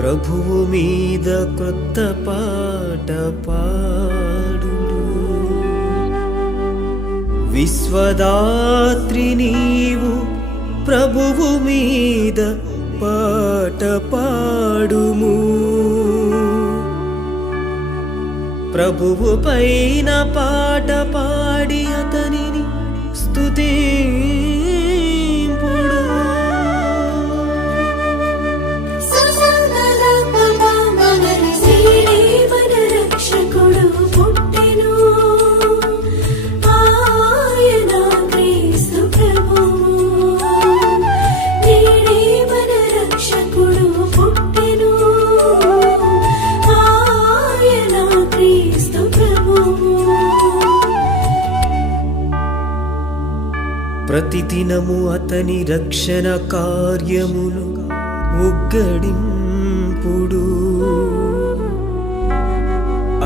ప్రభువు మీద క్రొత్త పాట పాడు విశ్వదాత్రి నీవు ప్రభువు మీద పాట పాడుము. ప్రభువు పైన పాట పాడి అతనిని స్తుతింపుడు ప్రతిదినము అతని రక్షణ కార్యములు ఉగ్గడింపుడు.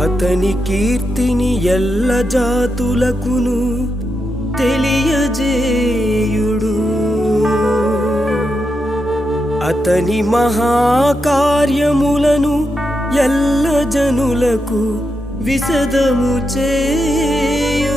అతని కీర్తిని ఎల్ల జాతులకును తెలియజేయుడు. అతని మహాకార్యములను ఎల్ల జనులకు విశదము చేయుడు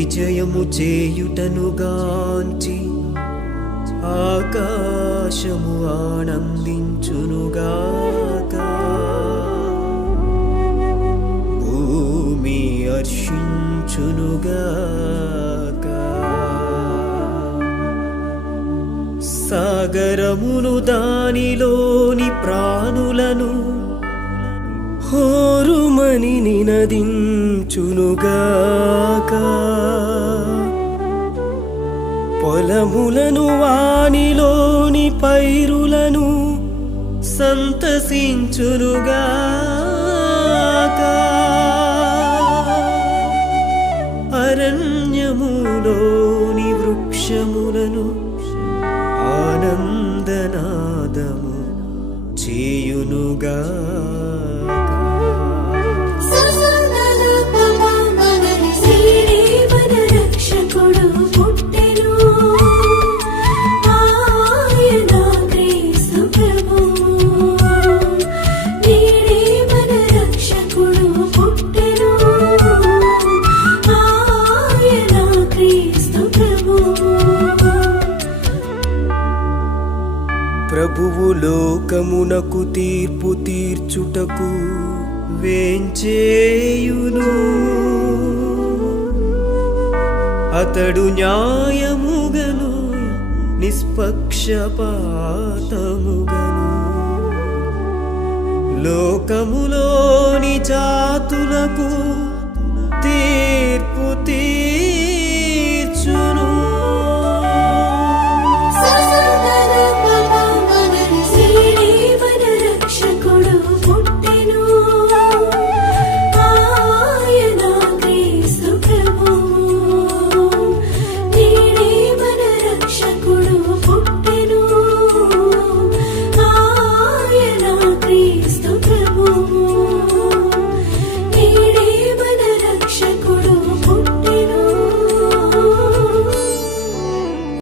విజయము చేయుటను గాంచి ఆకాశము ఆనందించునుగాక. భూమి హర్షించునుగాక. సాగరమును దానిలో హోరుమని నినదించునుగాక. పొలములను వాణిలోని పైరులను సంతసించునుగాక. అరణ్యములోని వృక్షములను ఆనందనాదము చేయునుగా ప్రభువు లోకమునకు తీర్పు తీర్చుటకు వేంచేయును. అతడు న్యాయముగను నిష్పక్షపాతముగను. లోకములోని జాతులకు తీర్పు తీర్పు